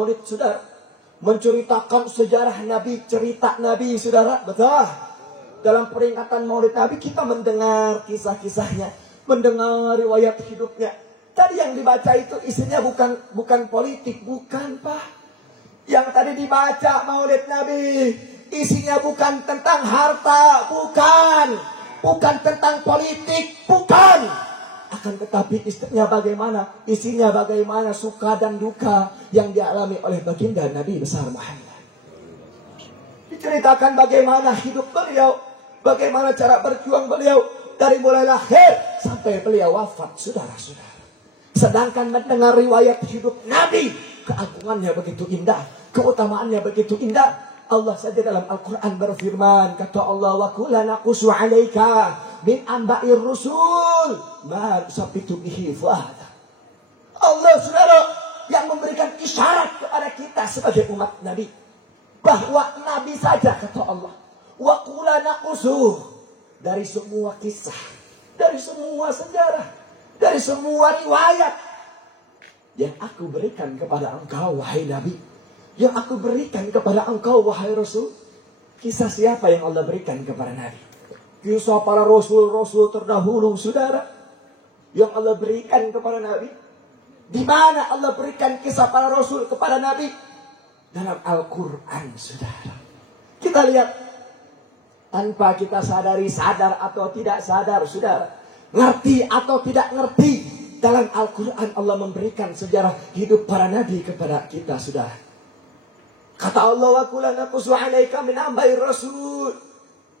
Maulid, saudara, menceritakan sejarah Nabi, cerita Nabi, saudara, betul. Dalam peringatan Maulid Nabi kita mendengar kisah-kisahnya, mendengar riwayat hidupnya. Tadi yang dibaca itu isinya bukan politik, bukan Pak. Yang tadi dibaca Maulid Nabi isinya bukan tentang harta, bukan tentang politik, bukan. Akan tetapi isinya bagaimana suka dan duka yang dialami oleh baginda Nabi besar Muhammad. Diceritakan bagaimana hidup beliau, bagaimana cara berjuang beliau dari mulai lahir sampai beliau wafat, saudara-saudara. Sedangkan mendengar riwayat hidup Nabi, keagungannya begitu indah, keutamaannya begitu indah. Allah saja dalam Al-Quran berfirman, kata Allah, wa kullana naqussu 'alaika min anba'ir rusul ma nusabitu bihi fu'ada. Allah, saudara, yang memberikan isyarat kepada kita sebagai umat Nabi, bahwa Nabi saja, kata Allah, wa kullana naqussu, dari semua kisah, dari semua sejarah, dari semua riwayat yang aku berikan kepada engkau, wahai Nabi, yang aku berikan kepada engkau, wahai Rasul. Kisah siapa yang Allah berikan kepada Nabi? Kisah para Rasul-Rasul terdahulu, saudara, yang Allah berikan kepada Nabi. Di mana Allah berikan kisah para Rasul kepada Nabi? Dalam Al-Quran, saudara. Kita lihat, tanpa kita sadar atau tidak sadar, saudara, ngerti atau tidak ngerti, dalam Al-Quran Allah memberikan sejarah hidup para Nabi kepada kita, saudara. Kata Allah, wa kullana naqussu 'alaika min anba'ir rasul,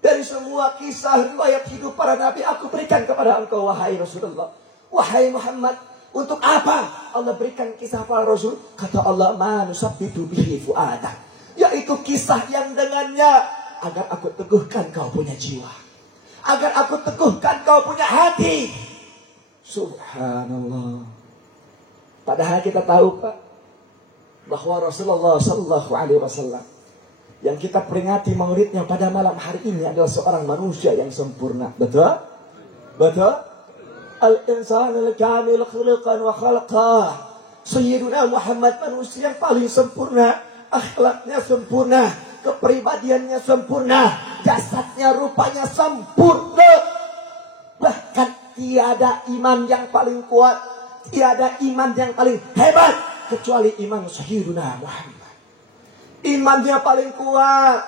dari semua kisah riwayat hidup para nabi aku berikan kepada engkau, wahai Rasulullah, wahai Muhammad. Untuk apa Allah berikan kisah para rasul? Kata Allah, ma nusabbitu bihi fu'adak, yaitu kisah yang dengannya agar aku teguhkan kau punya jiwa, agar aku teguhkan kau punya hati. Subhanallah. Padahal kita tahu, Pak, bahwa Rasulullah Sallallahu Alaihi Wasallam yang kita peringati maulidnya pada malam hari ini adalah seorang manusia yang sempurna. Betul? Betul? Al-insan al-kamil khuluqan wa khalaqah. Sayyiduna Muhammad, manusia yang paling sempurna, akhlaknya sempurna, kepribadiannya sempurna, jasadnya rupanya sempurna. Bahkan tiada iman yang paling kuat, tiada iman yang paling hebat kecuali iman Sayyiduna Muhammad. Imannya paling kuat,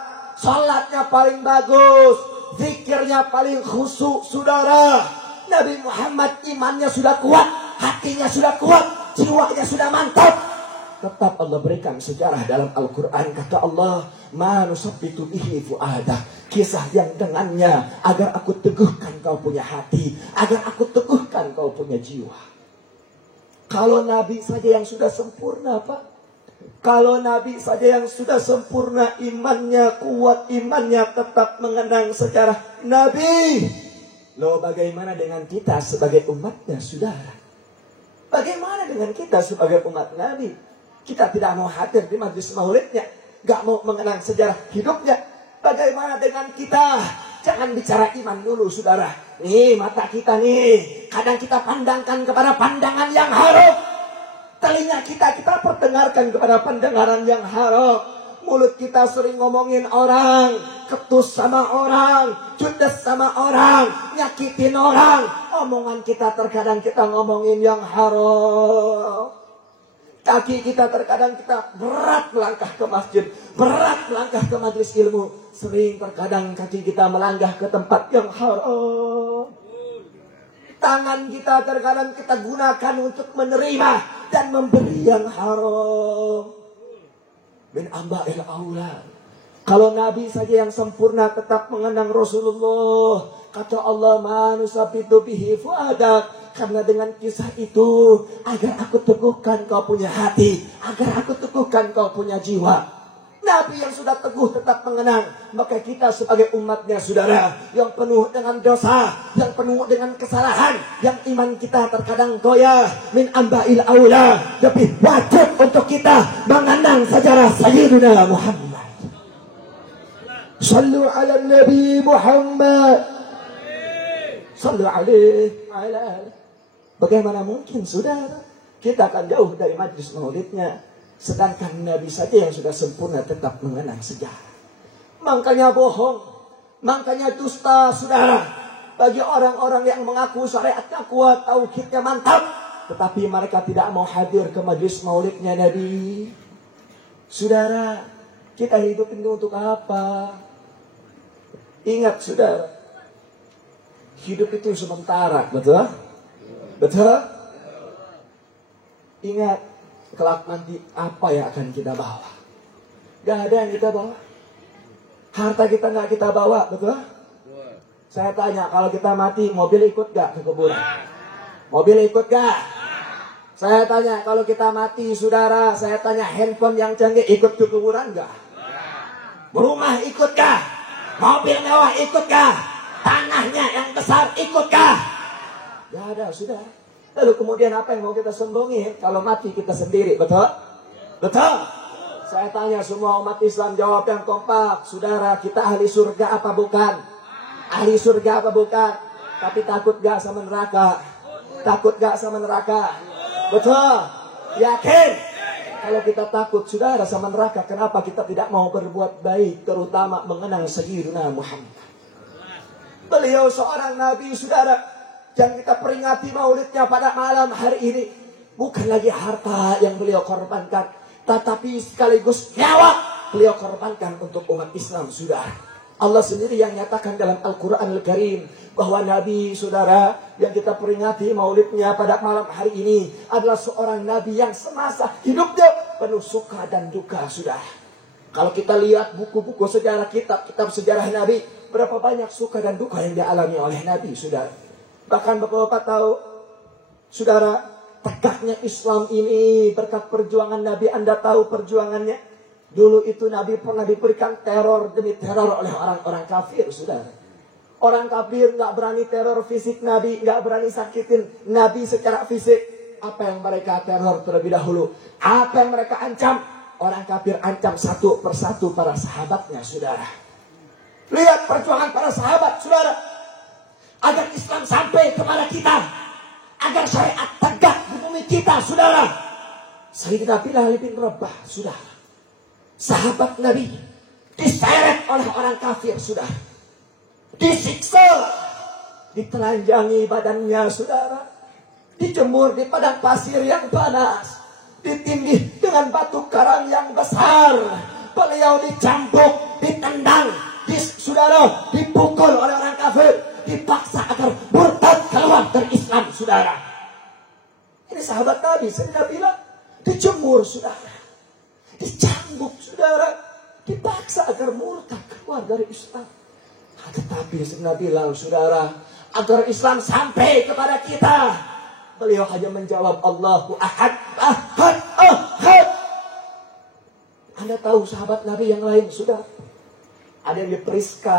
salatnya paling bagus, zikirnya paling khusyuk, saudara. Nabi Muhammad imannya sudah kuat, hatinya sudah kuat, jiwanya sudah mantap. Tetap Allah berikan sejarah dalam Al-Quran. Kata Allah, ma nusabbitu bihi fu'adah, kisah yang dengannya agar aku teguhkan kau punya hati, agar aku teguhkan kau punya jiwa. Kalau Nabi saja yang sudah sempurna, Pak. Kalau Nabi saja yang sudah sempurna, imannya kuat, imannya tetap mengenang sejarah Nabi. Loh, bagaimana dengan kita sebagai umatnya, saudara? Bagaimana dengan kita sebagai umat Nabi? Kita tidak mau hadir di majlis maulidnya, gak mau mengenang sejarah hidupnya. Bagaimana dengan kita? Jangan bicara iman dulu, saudara. Nih, mata kita nih, kadang kita pandangkan kepada pandangan yang haram. Telinga kita perdengarkan kepada pendengaran yang haram. Mulut kita sering ngomongin orang, ketus sama orang, judes sama orang, nyakitin orang. Omongan kita terkadang kita ngomongin yang haram. Kaki kita terkadang kita berat melangkah ke masjid, berat melangkah ke majelis ilmu. Sering terkadang kaki kita melangkah ke tempat yang haram. Tangan kita terkadang kita gunakan untuk menerima dan memberi yang haram. Min amba'il aula. Kalau Nabi saja yang sempurna tetap mengenang Rasulullah. Kata Allah, ma nusabbitu bihi fu'adak. Karena dengan kisah itu, agar aku teguhkan kau punya hati, agar aku teguhkan kau punya jiwa. Nabi yang sudah teguh tetap mengenang. Maka kita sebagai umatnya, saudara, yang penuh dengan dosa, yang penuh dengan kesalahan, yang iman kita terkadang goyah, min amba'il aula, lebih wajib untuk kita mengenang sejarah Sayyidina Muhammad. Sallu ala Nabi Muhammad, sallu alaihi ala. Bagaimana mungkin, saudara, kita akan jauh dari majlis maulidnya, Sedangkan Nabi saja yang sudah sempurna tetap mengenang sejarah. Makanya bohong, makanya dusta, saudara, bagi orang-orang yang mengaku syariatnya kuat, tauhidnya mantap, tetapi mereka tidak mau hadir ke majlis maulidnya Nabi. Saudara, kita hidup ini untuk apa? Ingat saudara, hidup itu sementara, betul? Betul? Ingat, kelak nanti apa yang akan kita bawa? Gak ada yang kita bawa. Harta kita gak kita bawa, betul? Saya tanya, kalau kita mati, mobil ikut gak ke kuburan? Mobil ikut gak? Saya tanya, kalau kita mati, saudara, saya tanya, handphone yang canggih ikut ke kuburan gak? Rumah ikut gak? Mobil mewah ikut gak? Tanahnya yang besar ikut gak? Gak ada, saudara. Lalu kemudian apa yang mau kita sombongin? Kalau mati kita sendiri, betul? Betul? Saya tanya semua umat Islam, jawab yang kompak. Saudara, kita ahli surga apa bukan? Ahli surga apa bukan? Tapi takut gak sama neraka? Takut gak sama neraka? Betul? Yakin? Kalau kita takut, saudara, sama neraka, kenapa kita tidak mau berbuat baik? Terutama mengenang Sayyidina Muhammad. Beliau seorang nabi, saudara, yang kita peringati maulidnya pada malam hari ini. Bukan lagi harta yang beliau korbankan, tetapi sekaligus nyawa beliau korbankan untuk umat Islam, saudara. Allah sendiri yang nyatakan dalam Al-Quran Al-Karim bahwa Nabi, saudara, yang kita peringati maulidnya pada malam hari ini adalah seorang Nabi yang semasa hidupnya penuh suka dan duka, saudara. Kalau kita lihat buku-buku sejarah, kitab sejarah Nabi, berapa banyak suka dan duka yang dialami oleh Nabi, saudara. Bahkan Bapak-bapak tahu, saudara, tegaknya Islam ini berkat perjuangan Nabi. Anda tahu perjuangannya? Dulu itu Nabi pernah diberikan teror demi teror oleh orang-orang kafir, saudara. Orang kafir gak berani teror fisik Nabi, gak berani sakitin Nabi secara fisik. Apa yang mereka teror terlebih dahulu? Apa yang mereka ancam? Orang kafir ancam satu persatu para sahabatnya, saudara. Lihat perjuangan para sahabat, saudara, agar Islam sampai kepada kita, agar syariat tegak di bumi kita, saudara. Sayyidina Bilal bin Rabah, saudara, sahabat Nabi, diseret oleh orang kafir, saudara, disiksa, ditelanjangi badannya, saudara, dijemur di padang pasir yang panas, ditindih dengan batu karang yang besar, beliau dicambuk, ditendang, saudara, dipukul oleh orang kafir, dipaksa agar murtad keluar dari Islam, saudara. Ini sahabat Nabi, Sayyidina Bilal, dijemur, saudara, dicambuk, saudara, dipaksa agar murtad keluar dari Islam. Tetapi Sayyidina Bilal, saudara, agar Islam sampai kepada kita, beliau hanya menjawab Allahu Ahad, Ahad, Ahad. Anda tahu sahabat Nabi yang lain, saudara, ada yang diperiska,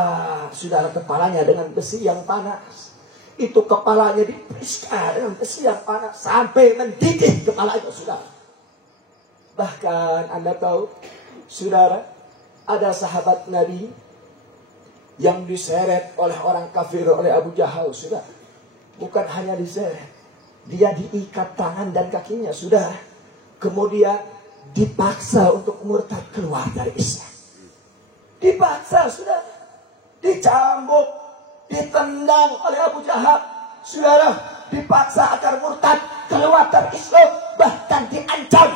saudara, kepalanya dengan besi yang panas. Itu kepalanya diperiska dengan besi yang panas sampai mendidih kepalanya, saudara. Bahkan Anda tahu, saudara, ada sahabat Nabi yang diseret oleh orang kafir, oleh Abu Jahal, saudara. Bukan hanya diseret, dia diikat tangan dan kakinya, saudara. Kemudian dipaksa untuk murtad keluar dari Islam. Dipaksa, saudara, dicambuk, ditendang oleh Abu Jahal, saudara, dipaksa agar murtad keluar dari Islam. Bahkan diancam,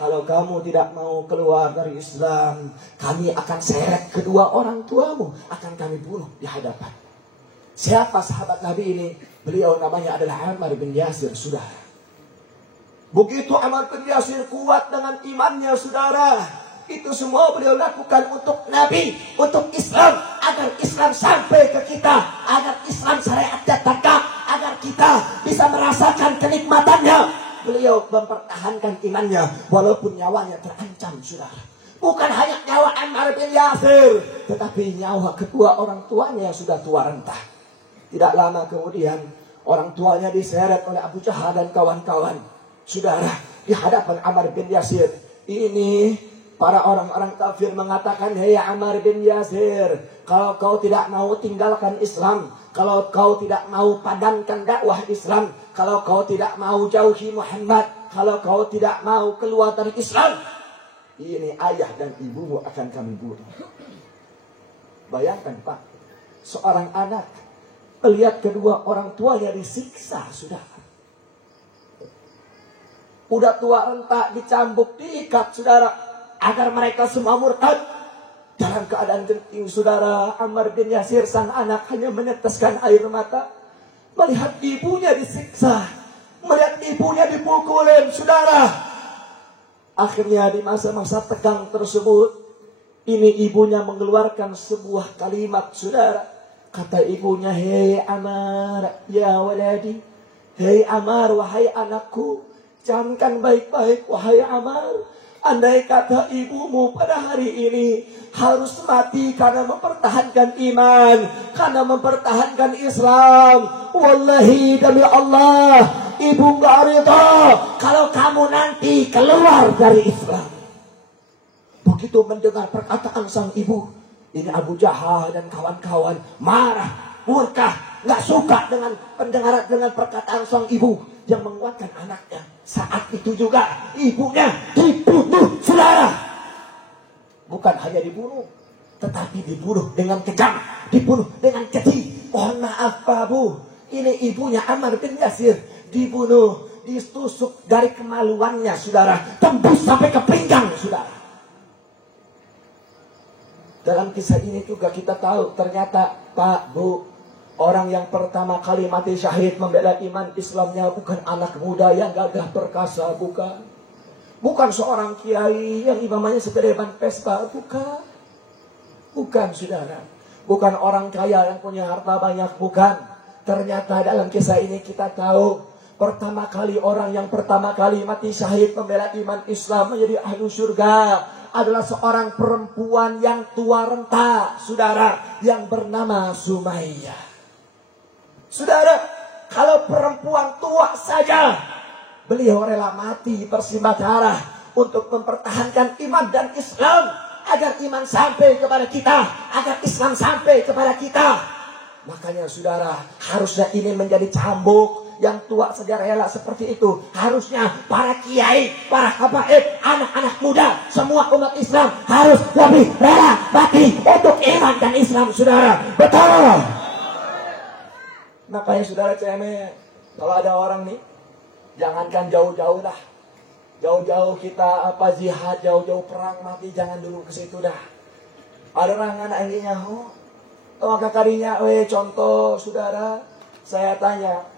kalau kamu tidak mau keluar dari Islam, kami akan seret kedua orang tuamu, akan kami bunuh di hadapan. Siapa sahabat Nabi ini? Beliau namanya adalah Ammar bin Yasir, saudara. Begitu Ammar bin Yasir kuat dengan imannya, saudara, itu semua beliau lakukan untuk Nabi, untuk Islam, agar Islam sampai ke kita, agar Islam syariatnya tegak, agar kita bisa merasakan kenikmatannya. Beliau mempertahankan imannya walaupun nyawanya terancam, saudara. Bukan hanya nyawa Ammar bin Yasir, tetapi nyawa kedua orang tuanya yang sudah tua renta. Tidak lama kemudian orang tuanya diseret oleh Abu Jahal dan kawan-kawan, saudara, di hadapan Ammar bin Yasir. Ini para orang-orang kafir mengatakan, "Hei Ammar bin Yasir, kalau kau tidak mau tinggalkan Islam, kalau kau tidak mau padankan dakwah Islam, kalau kau tidak mau jauhi Muhammad, kalau kau tidak mau keluar dari Islam, ini ayah dan ibumu akan kami bunuh. Bayangkan Pak, seorang anak melihat kedua orang tuanya disiksa, sudah. Udah tua renta, dicambuk, diikat, saudara, agar mereka semua murtad. Dalam keadaan genting, saudara, Ammar bin Yasir sang anak hanya meneteskan air mata melihat ibunya disiksa, melihat ibunya dipukulin, saudara. Akhirnya di masa-masa tegang tersebut, ini ibunya mengeluarkan sebuah kalimat, saudara. Kata ibunya, hei Ammar, ya waladi, hei Ammar, wahai anakku, camkan baik-baik, wahai Ammar. Andai kata ibumu pada hari ini harus mati karena mempertahankan iman, karena mempertahankan Islam, wallahi demi Allah, ibu gak rida kalau kamu nanti keluar dari Islam. Begitu mendengar perkataan sang ibu, ini Abu Jahal dan kawan-kawan marah, murka, gak suka dengan pendengaran, dengan perkataan sang ibu yang menguatkan anaknya. Saat itu juga ibunya dibunuh, saudara. Bukan hanya dibunuh, tetapi dibunuh dengan kejam, dibunuh dengan keji. Mohon maaf Pak Bu, ini ibunya Ammar bin Yasir dibunuh, ditusuk dari kemaluannya, saudara, tembus sampai ke pinggang, saudara. Dalam kisah ini juga kita tahu ternyata Pak Bu, orang yang pertama kali mati syahid membela iman Islamnya bukan anak muda yang gagah perkasa, bukan. Bukan seorang kiai yang imamannya segedeban pesta, bukan. Bukan, saudara. Bukan orang kaya yang punya harta banyak, bukan. Ternyata dalam kisah ini kita tahu pertama kali orang yang pertama kali mati syahid membela iman Islam menjadi ahli surga adalah seorang perempuan yang tua renta, saudara, yang bernama Sumayyah. Saudara, kalau perempuan tua saja, beliau rela mati bersimbah darah untuk mempertahankan iman dan Islam, agar iman sampai kepada kita, agar Islam sampai kepada kita. Makanya saudara, harusnya ini menjadi cambuk. Yang tua saja rela seperti itu. Harusnya para kiai, para habaib, anak-anak muda, semua umat Islam harus lebih rela mati untuk iman dan Islam, saudara. Betul. Makanya saudara cemen, kalau ada orang nih, jangankan jauh-jauh dah. Jauh-jauh kita jihad, jauh-jauh perang mati, jangan dulu ke situ dah. Ada orang anak anaknya, maka karinya, contoh saudara, saya tanya,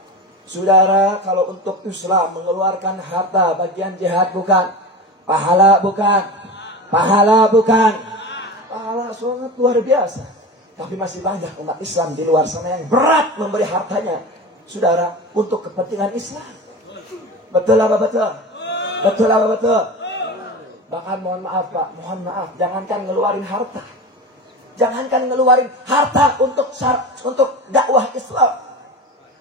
saudara, kalau untuk Islam mengeluarkan harta bagian jihad bukan? Pahala bukan? Pahala bukan? Pahala sangat luar biasa. Tapi masih banyak umat Islam di luar sana yang berat memberi hartanya, saudara, untuk kepentingan Islam. Betul apa betul? Betul apa betul? Bahkan mohon maaf Pak, mohon maaf, jangankan ngeluarin harta. Jangankan ngeluarin harta untuk dakwah Islam.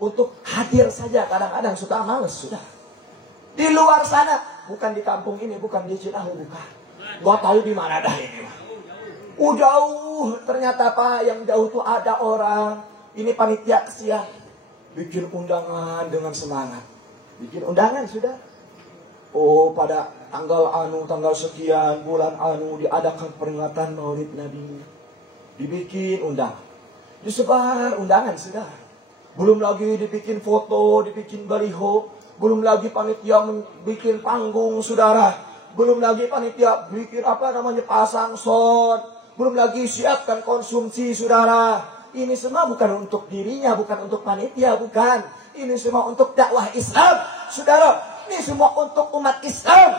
Untuk hadir saja kadang-kadang suka males, sudah. Di luar sana, bukan di kampung ini, bukan di Cidahu, bukan. Gak tahu di mana dah ini. Jauh, ternyata Pak, yang jauh tuh ada orang. Ini panitia kesian. Bikin undangan dengan semangat. Bikin undangan sudah. Oh, pada tanggal sekian, bulan diadakan peringatan Maulid Nabi. Dibikin undangan. Disebar undangan sudah. Belum lagi dibikin foto, dibikin baliho. Belum lagi panitia bikin panggung, saudara. Belum lagi panitia bikin pasang sound. Belum lagi siapkan konsumsi, saudara. Ini semua bukan untuk dirinya, bukan untuk panitia, bukan. Ini semua untuk dakwah Islam, saudara. Ini semua untuk umat Islam.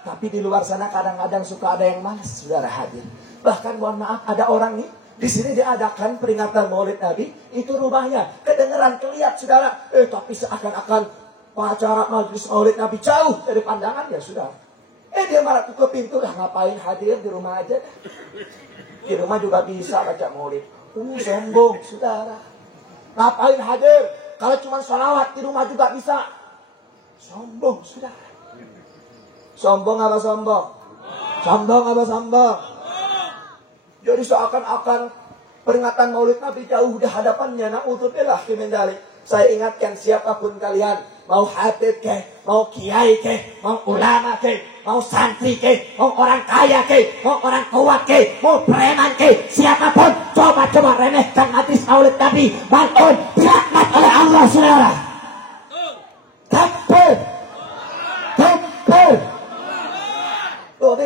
Tapi di luar sana kadang-kadang suka ada yang malas, saudara, hadir. Bahkan mohon maaf, ada orang nih, di sini diadakan peringatan Maulid Nabi, itu rumahnya kedengeran, kelihat, saudara. Tapi seakan-akan acara majelis Maulid Nabi jauh dari pandangan, ya saudara. Dia malah ke pintu, ngapain hadir di rumah aja. Di rumah juga bisa baca Maulid. Sombong, saudara. Ngapain hadir? Kalau cuma sholawat di rumah juga bisa. Sombong, saudara. Sombong apa sombong? Sombong apa sombong? Jadi seakan-akan peringatan Maulid Nabi jauh di hadapannya. Na'udzubillah min dzalik. Saya ingatkan siapapun kalian, mau habib kek, mau kiai kek, mau ulama kek, mau santri ke, mau orang kaya ke, mau orang tua ke, mau preman ke, siapapun coba-coba remehkan majlis maulid Nabi, bangun dilaknat oleh Allah, saudara. Takbir, takbir. Oh,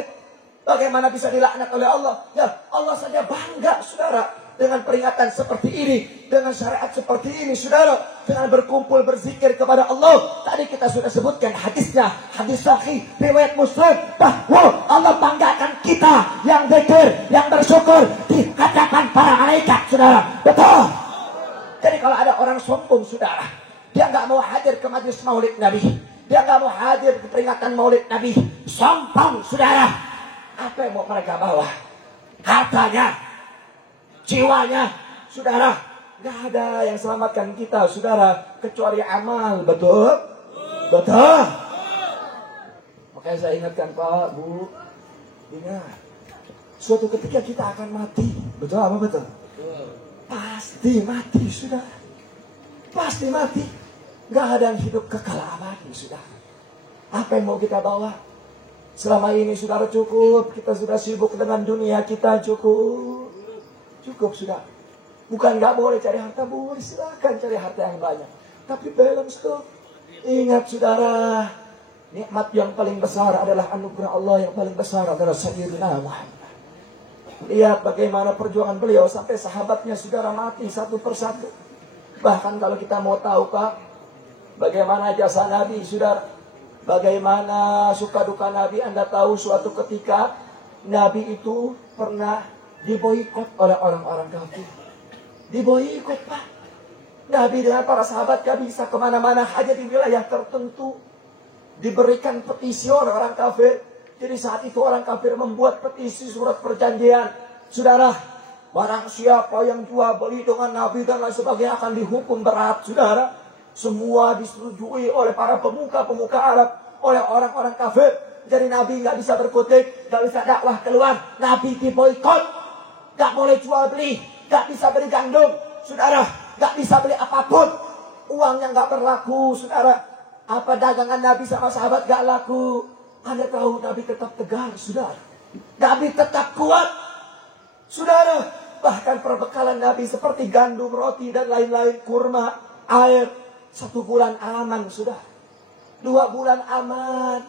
bagaimana bisa dilaknat oleh Allah? Ya, Allah saja bangga, saudara, dengan peringatan seperti ini, dengan syariat seperti ini, saudara, dengan berkumpul berzikir kepada Allah. Tadi kita sudah sebutkan hadisnya, hadis sahih riwayat Muslim, bahwa Allah banggakan kita yang zikir, yang bersyukur di hadapan para malaikat, saudara. Betul. Jadi kalau ada orang sombong, saudara, dia nggak mau hadir ke majlis maulid Nabi, dia nggak mau hadir ke peringatan maulid Nabi, sombong, saudara. Apa yang mau mereka bawa? Hartanya, jiwanya, saudara. Gak ada yang selamatkan kita, saudara, kecuali amal. Betul? Betul. Makanya saya ingatkan Pak, Bu, ingat, suatu ketika kita akan mati. Betul apa betul? Pasti mati, saudara. Pasti mati. Gak ada yang hidup kekal abadi, saudara. Apa yang mau kita bawa? Selama ini, saudara, cukup. Kita sudah sibuk dengan dunia kita, cukup. Cukup, sudah. Bukan gak boleh cari harta, boleh, silakan cari harta yang banyak. Tapi balance tuh. Ingat, saudara, nikmat yang paling besar adalah anugerah Allah, yang paling besar adalah Sayyidina Muhammad. Lihat bagaimana perjuangan beliau sampai sahabatnya, saudara, mati satu persatu. Bahkan kalau kita mau tahu, Pak, bagaimana jasa Nabi, saudara, bagaimana suka duka Nabi, Anda tahu suatu ketika Nabi itu pernah diboikot oleh orang-orang kafir. Diboikot, Pak. Nabi dengan para sahabat gak bisa kemana-mana, hanya di wilayah tertentu. Diberikan petisi oleh orang kafir. Jadi saat itu orang kafir membuat petisi surat perjanjian. Saudara, barang siapa yang jual beli dengan Nabi dan lain sebagainya akan dihukum berat, saudara. Semua disetujui oleh para pemuka-pemuka Arab, oleh orang-orang kafir. Jadi Nabi gak bisa berkutik, gak bisa dakwah keluar. Nabi diboikot, gak boleh jual beli, gak bisa beli gandum, saudara, gak bisa beli apapun. Uangnya gak berlaku, saudara. Apa dagangan Nabi sama sahabat gak laku. Anda tahu Nabi tetap tegar, saudara. Nabi tetap kuat, saudara. Bahkan perbekalan Nabi seperti gandum, roti dan lain-lain, kurma, air. 1 bulan aman, sudah. 2 bulan aman.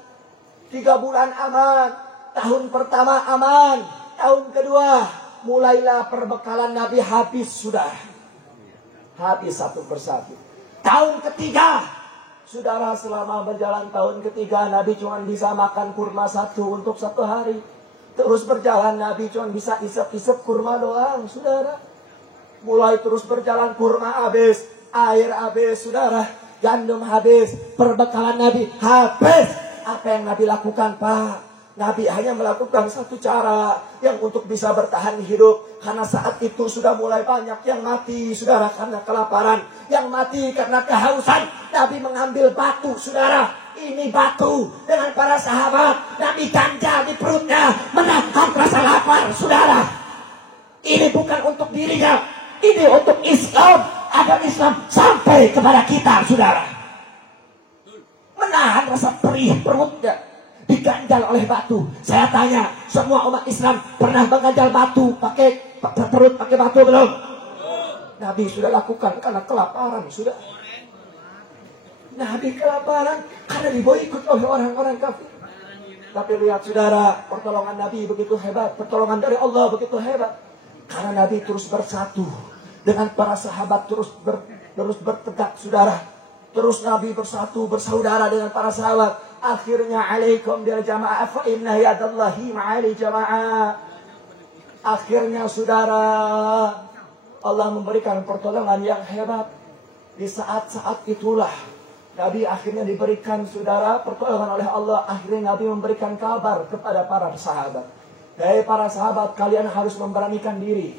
3 bulan aman. Tahun pertama aman. Tahun kedua mulailah perbekalan Nabi habis, sudah. Habis satu persatu. Tahun ketiga, saudara, selama berjalan tahun ketiga, Nabi cuma bisa makan kurma 1 untuk 1 hari. Terus berjalan Nabi cuma bisa isep-isep kurma doang, saudara. Mulai terus berjalan kurma habis, air habis, saudara, gandum habis, perbekalan Nabi habis. Apa yang Nabi lakukan, Pak? Nabi hanya melakukan 1 cara yang untuk bisa bertahan hidup. Karena saat itu sudah mulai banyak yang mati, saudara, karena kelaparan. Yang mati karena kehausan. Nabi mengambil batu, saudara. Ini batu dengan para sahabat. Nabi ganjal di perutnya, menahan rasa lapar, saudara. Ini bukan untuk dirinya, ini untuk Islam. Agar Islam sampai kepada kita, saudara. Menahan rasa perih perutnya, diganjal oleh batu. Saya tanya, semua umat Islam pernah mengganjal batu pakai perut, pakai batu belum? Nabi sudah lakukan karena kelaparan, sudah. Nabi kelaparan karena diboikot oleh orang-orang kafir. Tapi lihat, saudara, pertolongan Nabi begitu hebat, pertolongan dari Allah begitu hebat. Karena Nabi terus bersatu dengan para sahabat, terus bertegak, saudara. Terus Nabi bersatu, bersaudara dengan para sahabat. Akhirnya alaikum bil jamaah fa inna yadallahi ma'al jamaah. Akhirnya, saudara, Allah memberikan pertolongan yang hebat. Di saat-saat itulah Nabi akhirnya diberikan, saudara, pertolongan oleh Allah. Akhirnya Nabi memberikan kabar kepada para sahabat. Hai para sahabat, kalian harus memberanikan diri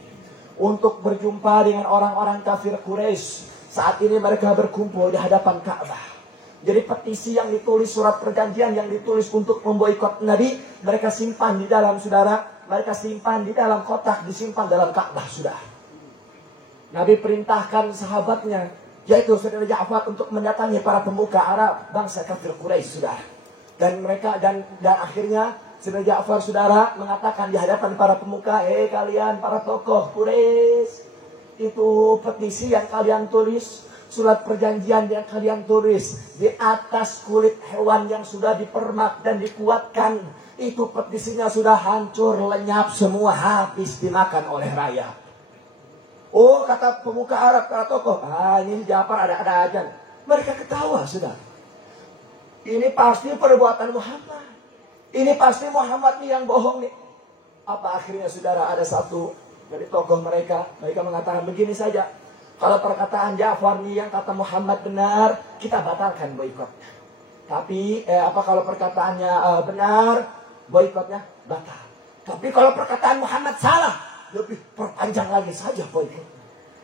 untuk berjumpa dengan orang-orang kafir Quraisy. Saat ini mereka berkumpul di hadapan Ka'bah. Jadi petisi yang ditulis, surat perjanjian yang ditulis untuk memboikot Nabi, mereka simpan di dalam, saudara. Mereka simpan di dalam kotak, disimpan dalam Ka'bah, sudah. Nabi perintahkan sahabatnya, yaitu saudara Ja'far, untuk mendatangi para pemuka Arab, bangsa kafir Quraisy, sudah. Dan mereka dan akhirnya Sayyidina Ja'far saudara mengatakan di hadapan para pemuka, kalian para tokoh Quraisy, itu petisi yang kalian tulis, surat perjanjian yang kalian tulis di atas kulit hewan yang sudah dipermak dan dikuatkan, itu petisinya sudah hancur, lenyap semua, habis dimakan oleh rakyat. Oh, kata pemuka Arab, kata tokoh, ini Ja'far ada-ada aja. Mereka ketawa sudah. Ini pasti perbuatan Muhammad. Ini pasti Muhammad nih yang bohong nih. Apa akhirnya saudara, ada satu dari tokoh mereka mengatakan begini saja. Kalau perkataan Ja'far nih yang kata Muhammad benar, kita batalkan boikotnya. Tapi kalau perkataannya benar, boikotnya batal. Tapi kalau perkataan Muhammad salah, lebih perpanjang lagi saja boikotnya.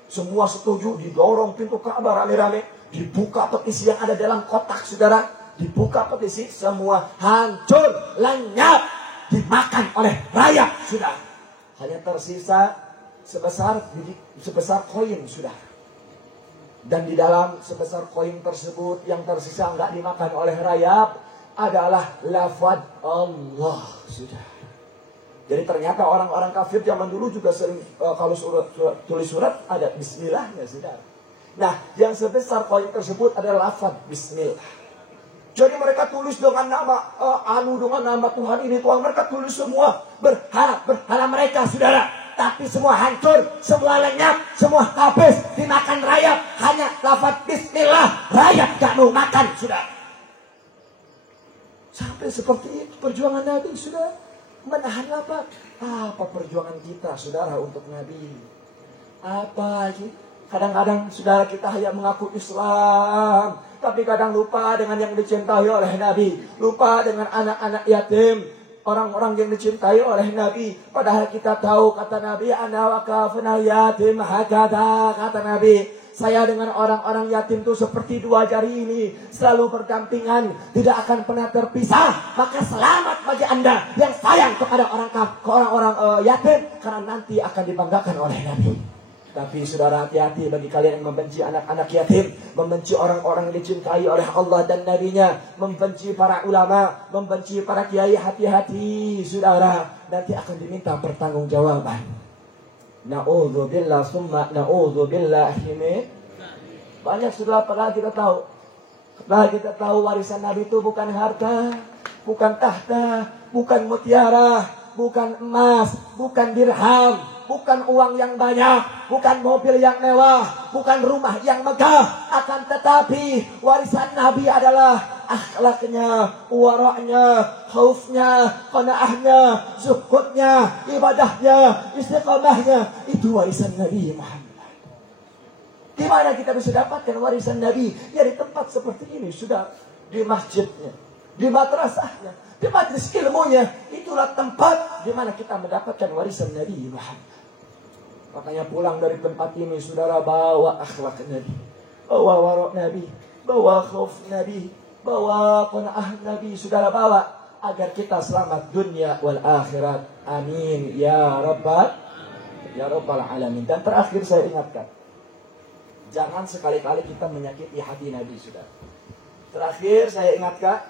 Semua setuju, didorong pintu Ka'bah rame-rame, dibuka petisi yang ada dalam kotak saudara. Dibuka petisi, semua hancur, lenyap, dimakan oleh rakyat sudah. Hanya tersisa sebesar koin sudah. Dan di dalam sebesar koin tersebut yang tersisa nggak dimakan oleh rakyat adalah lafaz Allah sudah. Jadi ternyata orang-orang kafir zaman dulu juga sering kalau tulis surat ada bismillahnya sudah. Nah, yang sebesar koin tersebut adalah lafaz bismillah. Jadi mereka tulis dengan nama dengan nama Tuhan ini, Tuhan. Mereka tulis semua berhala mereka saudara. Tapi semua hancur, semua lenyap, semua habis dimakan rakyat. Hanya lafaz bismillah, rakyat gak mau makan sudah. Sampai seperti itu perjuangan Nabi sudah. Menahan lapar. Apa perjuangan kita saudara untuk Nabi? Apa sih? Kadang-kadang saudara kita hanya mengaku Islam, tapi kadang lupa dengan yang dicintai oleh Nabi. Lupa dengan anak-anak yatim, orang-orang yang dicintai oleh Nabi. Padahal kita tahu, kata Nabi, ana wa kafnal yatim hakada, kata Nabi, saya dengan orang-orang yatim itu seperti dua jari ini, selalu berdampingan, tidak akan pernah terpisah. Maka selamat bagi Anda yang sayang kepada orang-orang yatim, karena nanti akan dibanggakan oleh Nabi. Tapi saudara, hati-hati bagi kalian yang membenci anak-anak yatim, membenci orang-orang yang dicintai oleh Allah dan Nabi-Nya, membenci para ulama, membenci para kiai. Hati-hati saudara, nanti akan diminta pertanggungjawaban. Na'udzubillah summa na'udzubillah. Banyak saudara, padahal kita tahu warisan Nabi itu bukan harta, bukan tahta, bukan mutiara, bukan emas, bukan dirham, bukan uang yang banyak, bukan mobil yang mewah, bukan rumah yang megah. Akan tetapi warisan Nabi adalah akhlaknya, waraknya, khaufnya, qanaahnya, zuhudnya, ibadahnya, istiqamahnya. Itu warisan Nabi Muhammad. Di mana kita bisa dapatkan warisan Nabi? Ya di tempat seperti ini sudah, di masjidnya, di madrasahnya, di majlis ilmunya. Itulah tempat di mana kita mendapatkan warisan Nabi Muhammad. Makanya pulang dari tempat ini saudara, bawa akhlak Nabi, bawa warak Nabi, bawa khauf Nabi, bawa qanaah Nabi, saudara bawa, agar kita selamat dunia wal akhirat. Amin ya rabbal alamin. Dan terakhir saya ingatkan, jangan sekali-kali kita menyakiti hati Nabi saudara. Terakhir saya ingatkan,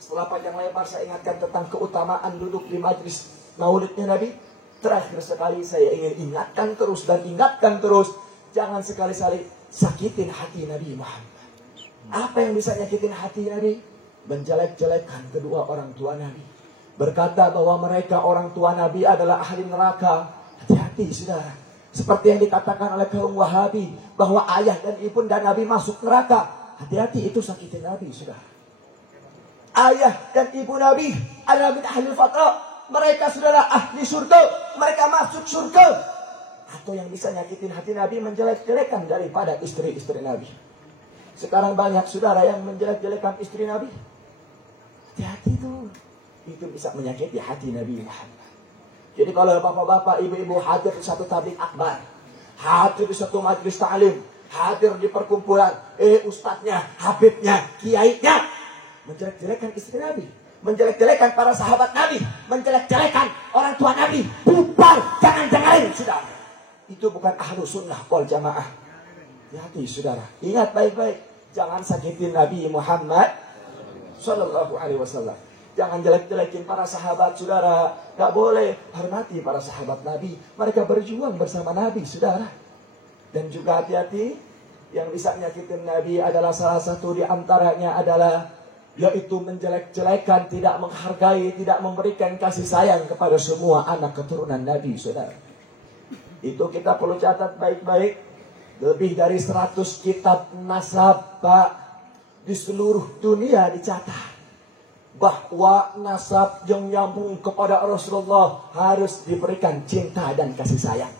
setelah panjang lebar saya ingatkan tentang keutamaan duduk di majlis maulidnya Nabi. Terakhir sekali saya ingin ingatkan terus dan ingatkan terus, jangan sekali-kali sakitin hati Nabi Muhammad. Apa yang bisa nyakitin hati Nabi? Menjelek-jelekkan kedua orang tua Nabi, berkata bahwa mereka orang tua Nabi adalah ahli neraka. Hati-hati saudara. Seperti yang dikatakan oleh kaum Wahabi, bahwa ayah dan ibunda Nabi masuk neraka. Hati-hati, itu sakitin Nabi saudara. Ayah dan ibu Nabi adalah min ahli fatra. Mereka saudara ahli surga, mereka masuk surga. Atau yang bisa nyakitin hati Nabi, menjelek-jelekan daripada istri-istri Nabi. Sekarang banyak saudara yang menjelek-jelekan istri Nabi. Hati-hati itu bisa menyakiti hati Nabi Muhammad. Jadi kalau bapak-bapak, ibu-ibu hadir di satu tabligh akbar, hadir di satu majlis ta'lim, hadir di perkumpulan, ustadznya, habibnya, kiainya, menjelek-jelekan istri Nabi, menjelek-jelekan para sahabat Nabi, menjelek-jelekan orang tua Nabi, bubar, jangan dengerin saudara. Itu bukan ahlu sunnah wal jamaah. Hati saudara, ingat baik-baik, jangan sakitin Nabi Muhammad Sallallahu Alaihi Wasallam. Jangan jelek-jelekin para sahabat, saudara. Gak boleh. Hormati para sahabat Nabi. Mereka berjuang bersama Nabi, saudara. Dan juga hati-hati, yang bisa menyakitin Nabi adalah salah satu di antaranya adalah yaitu menjelek-jelekan, tidak menghargai, tidak memberikan kasih sayang kepada semua anak keturunan Nabi, saudara. Itu kita perlu catat baik-baik. Lebih dari 100 kitab nasab, Pak, di seluruh dunia dicatat bahwa nasab yang nyambung kepada Rasulullah harus diberikan cinta dan kasih sayang.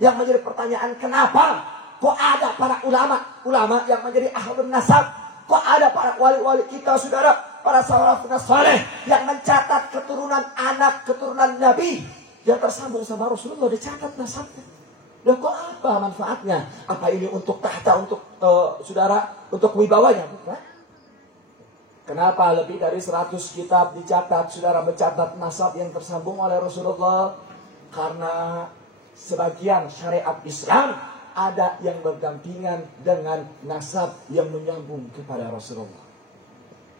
Yang menjadi pertanyaan, kenapa kok ada para ulama yang menjadi ahlun nasab? Kok ada para wali-wali kita, saudara, para salafun saleh yang mencatat keturunan Nabi yang tersambung sama Rasulullah, dicatat nasabnya. Dan kok apa manfaatnya? Apa ini untuk tahta, untuk saudara, untuk wibawanya? Bukan. Kenapa lebih dari 100 kitab dicatat, saudara, mencatat nasab yang tersambung oleh Rasulullah? Karena sebagian syariat Islam ada yang berdampingan dengan nasab yang menyambung kepada Rasulullah.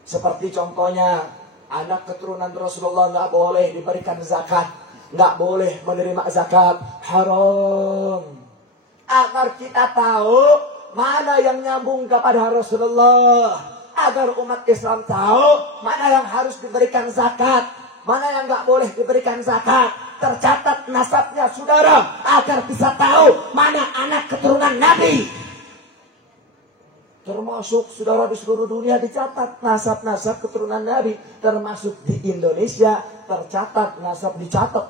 Seperti contohnya, anak keturunan Rasulullah nggak boleh diberikan zakat, nggak boleh menerima zakat, haram. Agar kita tahu mana yang nyambung kepada Rasulullah, agar umat Islam tahu mana yang harus diberikan zakat, mana yang nggak boleh diberikan zakat. Tercatat nasabnya, saudara, agar bisa tahu mana anak keturunan Nabi. Termasuk, saudara, di seluruh dunia dicatat nasab-nasab keturunan Nabi. Termasuk di Indonesia dicatat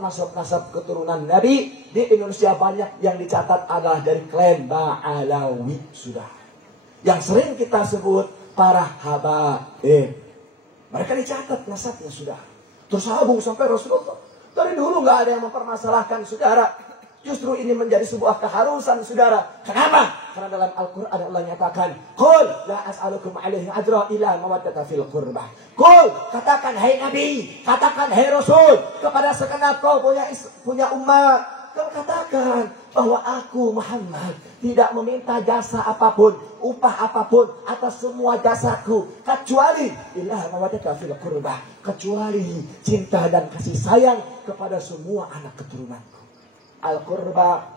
nasab-nasab keturunan Nabi. Di Indonesia banyak yang dicatat adalah dari klan Ba'alawi, saudara. Yang sering kita sebut para habaib. Mereka dicatat nasabnya, saudara. Tersambung sampai Rasulullah. Dari dulu nggak ada yang mempermasalahkan, saudara. Justru ini menjadi sebuah keharusan, saudara. Kenapa? Karena dalam Al-Quran Allah nyatakan, Qul la as'alukum alaihi ajra ila mawaddata fil qurbah. Qul, katakan hai Nabi, katakan hai Rasul, kepada segenap kau punya umat. Kau katakan bahwa aku Muhammad tidak meminta jasa apapun, upah apapun atas semua jasaku, kecuali ila mawaddata fil qurbah, kecuali cinta dan kasih sayang kepada semua anak keturunanku. Al-Qurba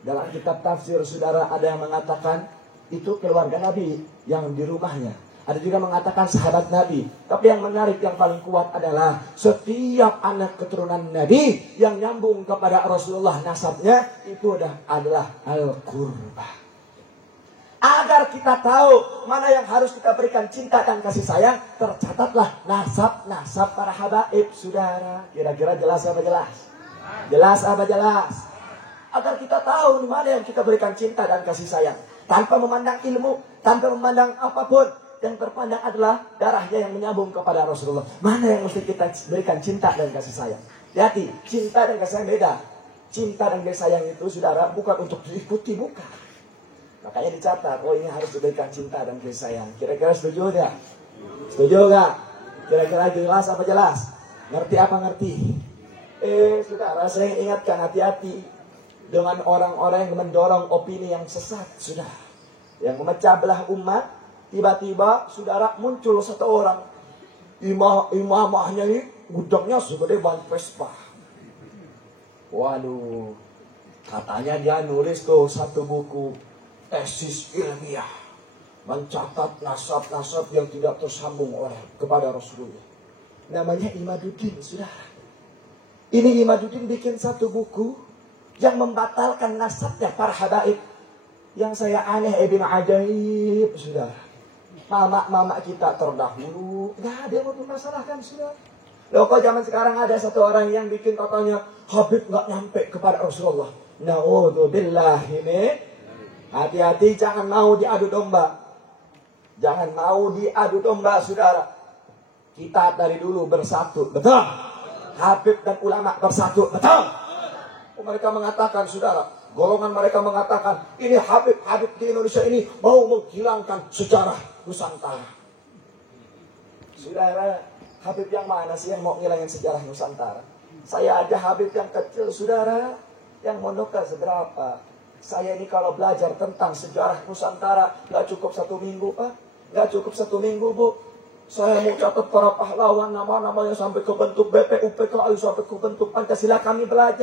dalam kitab tafsir, saudara, ada yang mengatakan itu keluarga Nabi yang di rumahnya. Ada juga mengatakan sahabat Nabi. Tapi yang menarik, yang paling kuat adalah setiap anak keturunan Nabi yang nyambung kepada Rasulullah nasabnya itu adalah Al-Qurba. Agar kita tahu mana yang harus kita berikan cinta dan kasih sayang, tercatatlah nasab-nasab para habaib, saudara. Kira-kira jelas apa jelas? Jelas apa jelas? Agar kita tahu di mana yang kita berikan cinta dan kasih sayang. Tanpa memandang ilmu, tanpa memandang apapun. Yang terpandang adalah darahnya yang menyambung kepada Rasulullah. Mana yang mesti kita berikan cinta dan kasih sayang? Hati, cinta dan kasih sayang beda. Cinta dan kasih sayang itu, saudara, bukan untuk diikuti, bukan. Makanya dicatat, oh ini harus diberikan cinta dan kasih sayang. Kira-kira setuju gak? Setuju gak? Kira-kira jelas apa jelas? Ngerti apa ngerti? Saudara, saya ingatkan, hati-hati dengan orang-orang yang mendorong opini yang sesat, sudah. Yang memecah belah umat. Tiba-tiba, saudara, muncul satu orang. Imamahnya ini gudangnya segede ban Vespa. Waduh, katanya dia nulis tuh satu buku tesis ilmiah, mencatat nasab-nasab yang tidak tersambung oleh kepada Rasulullah. Namanya Imaduddin, saudara. Ini Imaduddin bikin satu buku yang membatalkan nasabnya para habaib. Yang saya aneh, Ibn Ajaib, saudara. Mama kita terdahulu, gak ada yang mempermasalahkan, saudara. Loh, kok zaman sekarang ada satu orang yang bikin katanya Habib gak nyampe kepada Rasulullah. Na'udzubillah, ini. Hati-hati, jangan mau diadu domba. Jangan mau diadu domba, saudara. Kita dari dulu bersatu, betul? Habib dan ulama bersatu, betul? Mereka mengatakan, saudara, golongan mereka mengatakan, ini Habib di Indonesia ini mau menghilangkan sejarah Nusantara. Saudara, Habib yang mana sih yang mau ngilangin sejarah Nusantara? Saya aja Habib yang kecil, saudara, yang mondoknya seberapa? Saya ini kalau belajar tentang sejarah Nusantara, gak cukup 1 minggu, Pak. Gak cukup 1 minggu, Bu. Saya mau catat para pahlawan, nama-namanya sampai ke bentuk BPUPKI, sampai ke bentuk Pancasila, kami belajar.